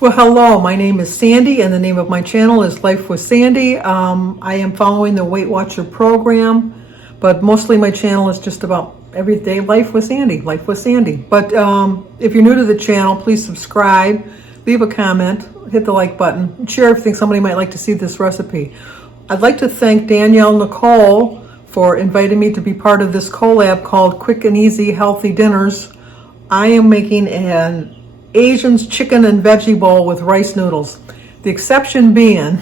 Well, hello, my name is Sandy and the name of my channel is Life with Sandy. I am following the Weight Watcher program, but mostly my channel is just about everyday life with Sandy, life with Sandy. But if you're new to the channel, please subscribe, leave a comment, hit the like button, share if you think somebody might like to see this recipe. I'd like to thank Danielle Nicole for inviting me to be part of this collab called Quick and Easy Healthy Dinners. I am making an Asian's chicken and veggie bowl with rice noodles. The exception being,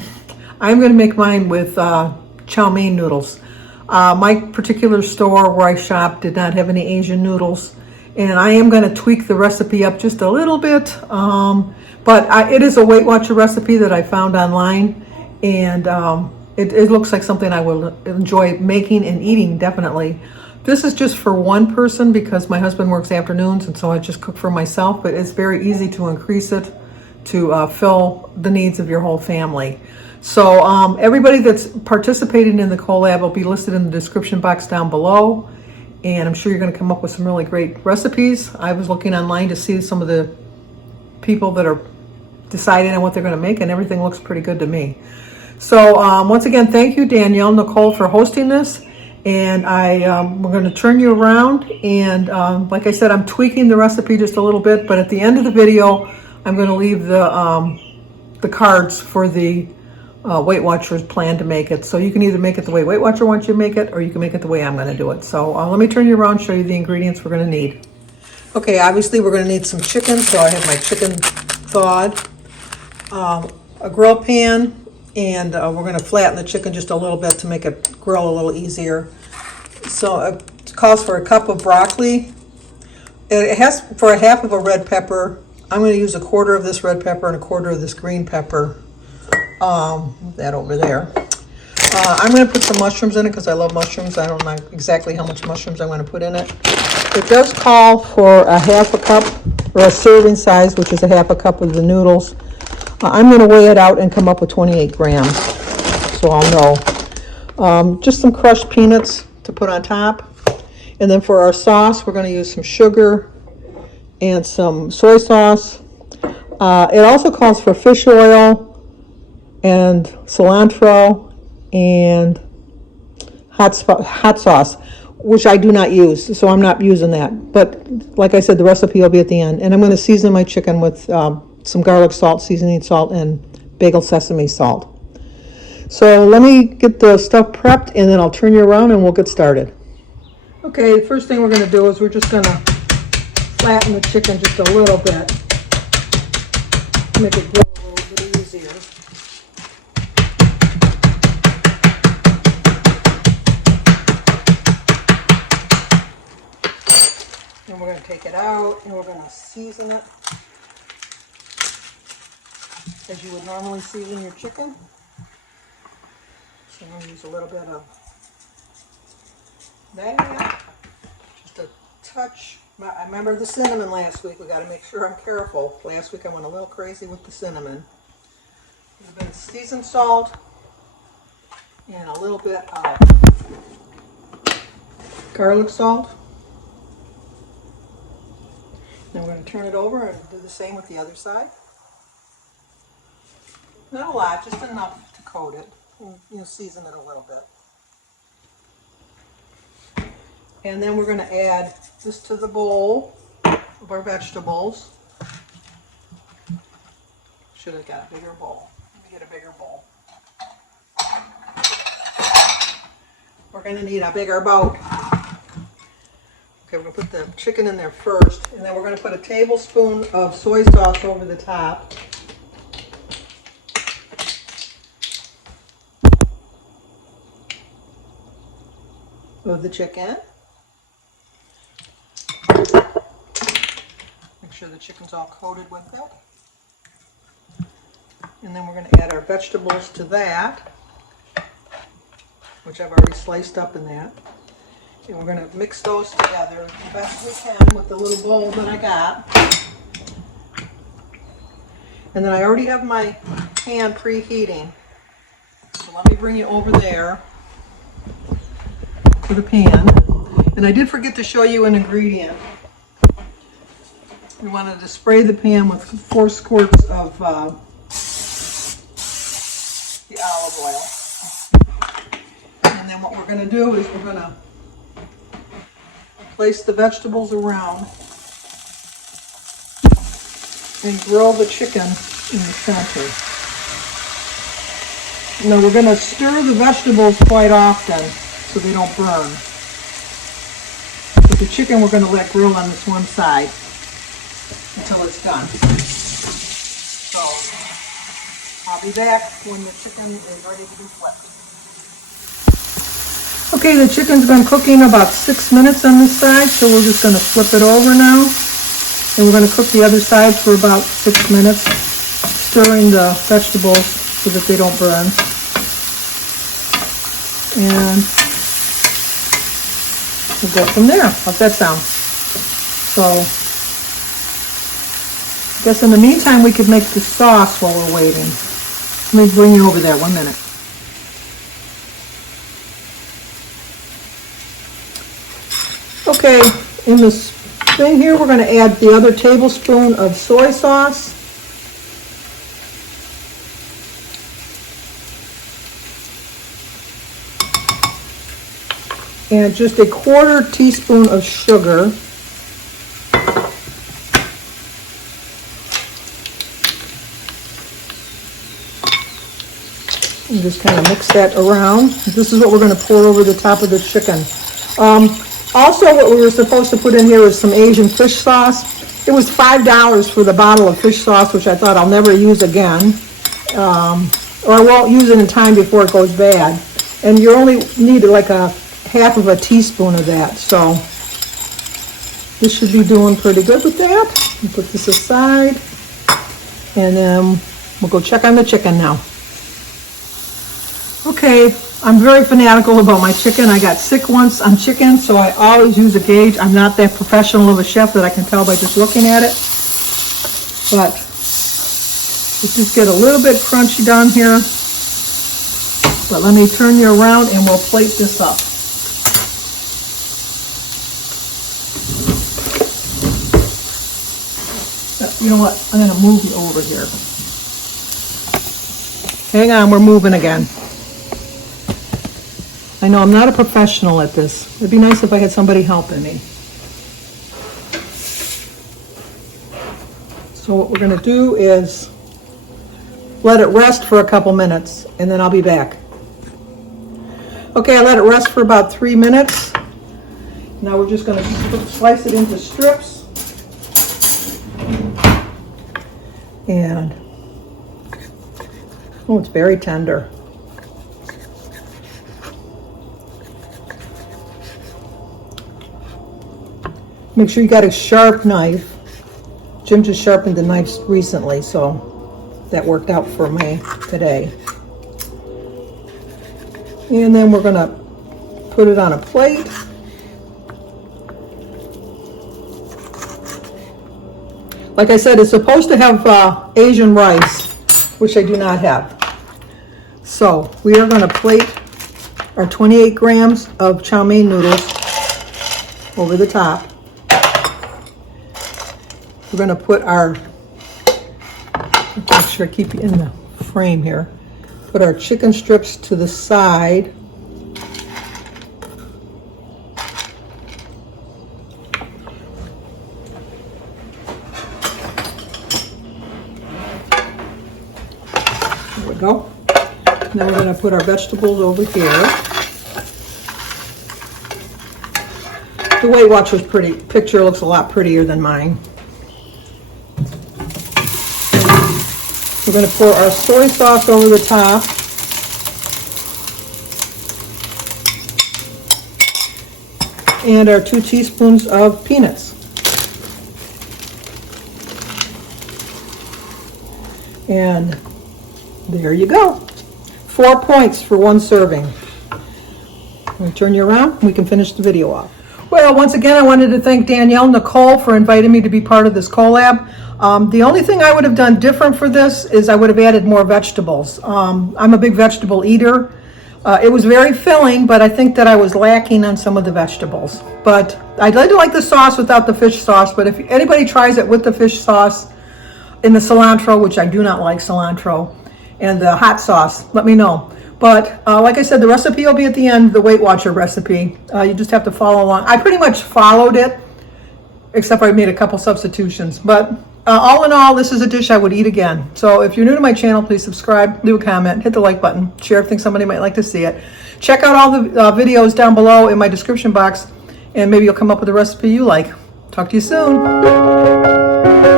I'm going to make mine with chow mein noodles. My particular store where I shop did not have any Asian noodles, and I am going to tweak the recipe up just a little bit. But it is a Weight Watcher recipe that I found online, and it looks like something I will enjoy making and eating, definitely. This is just for one person because my husband works afternoons, and so I just cook for myself, but it's very easy to increase it to fill the needs of your whole family. So everybody that's participating in the collab will be listed in the description box down below, and I'm sure you're going to come up with some really great recipes. I was looking online to see some of the people that are deciding on what they're going to make, and everything looks pretty good to me. So once again, thank you, Danielle Nicole, for hosting this. And we're going to turn you around, and like I said, I'm tweaking the recipe just a little bit, but at the end of the video, I'm going to leave the cards for the Weight Watchers plan to make it. So you can either make it the way Weight Watcher wants you to make it, or you can make it the way I'm going to do it. So let me turn you around and show you the ingredients we're going to need. Okay, obviously we're going to need some chicken, so I have my chicken thawed, a grill pan, and we're going to flatten the chicken just a little bit to make it grill a little easier. So it calls for a cup of broccoli. It has for a half of a red pepper. I'm going to use a quarter of this red pepper and a quarter of this green pepper. That over there. I'm going to put some mushrooms in it because I love mushrooms. I don't know exactly how much mushrooms I'm going to put in it. It does call for a half a cup, or a serving size, which is a half a cup of the noodles. I'm going to weigh it out and come up with 28 grams, so I'll know. Just some crushed peanuts to put on top. And then for our sauce, we're going to use some sugar and some soy sauce. It also calls for fish oil and cilantro and hot sauce, which I do not use, so I'm not using that. But like I said, the recipe will be at the end. And I'm going to season my chicken with some garlic salt, seasoning salt, and bagel sesame salt. So let me get the stuff prepped, and then I'll turn you around and we'll get started. Okay, the first thing we're going to do is we're just going to flatten the chicken just a little bit, make it grow a little bit easier. And we're going to take it out, and we're going to season it as you would normally season your chicken. So I'm going to use a little bit of that, just a touch. I remember the cinnamon last week. We got to make sure I'm careful. Last week I went a little crazy with the cinnamon. A little bit of seasoned salt and a little bit of garlic salt. Then we're going to turn it over and do the same with the other side. Not a lot, just enough to coat it. You'll season it a little bit. And then we're going to add this to the bowl of our vegetables. Should have got a bigger bowl. Let me get a bigger bowl. We're going to need a bigger bowl. Okay, we're going to put the chicken in there first, and then we're going to put a tablespoon of soy sauce over the top. Of the chicken. Make sure the chicken's all coated with it. And then we're going to add our vegetables to that, which I've already sliced up in that. And we're going to mix those together the best we can with the little bowl that I got. And then I already have my pan preheating. So let me bring you over there for the pan. And I did forget to show you an ingredient. We wanted to spray the pan with 4 squirts of the olive oil. And then what we're going to do is we're going to place the vegetables around and grill the chicken in the center. Now we're going to stir the vegetables quite often so they don't burn. But the chicken we're going to let grill on this one side until it's done. So I'll be back when the chicken is ready to be flipped. Okay, the chicken's been cooking about 6 minutes on this side, so we're just going to flip it over now. And we're going to cook the other side for about 6 minutes, stirring the vegetables so that they don't burn. And we'll go from there. How's that sound? So, I guess in the meantime we could make the sauce while we're waiting. Let me bring you over there 1 minute. Okay, in this thing here, we're going to add the other tablespoon of soy sauce. And just a 1/4 teaspoon of sugar. And just kind of mix that around. This is what we're going to pour over the top of the chicken. Also, what we were supposed to put in here is some Asian fish sauce. It was $5 for the bottle of fish sauce, which I thought I'll never use again. Or I won't use it in time before it goes bad. And you only need like a 1/2 a teaspoon of that. So this should be doing pretty good with that. We'll put this aside. And then we'll go check on the chicken now. Okay, I'm very fanatical about my chicken. I got sick once on chicken, so I always use a gauge. I'm not that professional of a chef that I can tell by just looking at it. But let's just get a little bit crunchy down here. But let me turn you around and we'll plate this up. You know what? I'm going to move you over here. Hang on, we're moving again. I know I'm not a professional at this. It'd be nice if I had somebody helping me. So what we're going to do is let it rest for a couple minutes, and then I'll be back. Okay, I let it rest for about 3 minutes. Now we're just going to slice it into strips. And, oh, it's very tender. Make sure you got a sharp knife. Jim just sharpened the knives recently, so that worked out for me today. And then we're going to put it on a plate. Like I said, it's supposed to have Asian rice, which I do not have. So we are going to plate our 28 grams of chow mein noodles over the top. We're going to put our, make sure I keep you in the frame here, put our chicken strips to the side. There we go. Then we're going to put our vegetables over here. The Weight Watchers picture looks a lot prettier than mine. We're going to pour our soy sauce over the top. And our 2 teaspoons of peanuts. And there you go. 4 points for 1 serving. Let me turn you around and we can finish the video off. Well, once again, I wanted to thank Danielle Nicole for inviting me to be part of this collab. The only thing I would have done different for this is I would have added more vegetables. I'm a big vegetable eater. It was very filling, but I think that I was lacking on some of the vegetables. But I did like the sauce without the fish sauce, but if anybody tries it with the fish sauce in the cilantro, which I do not like cilantro, and the hot sauce, let me know. But like I said, the recipe will be at the end, the Weight Watcher recipe. You just have to follow along. I pretty much followed it, except I made a couple substitutions. But all in all, this is a dish I would eat again. So if you're new to my channel, please subscribe, leave a comment, hit the like button, share if you think somebody might like to see it. Check out all the videos down below in my description box, and maybe you'll come up with a recipe you like. Talk to you soon.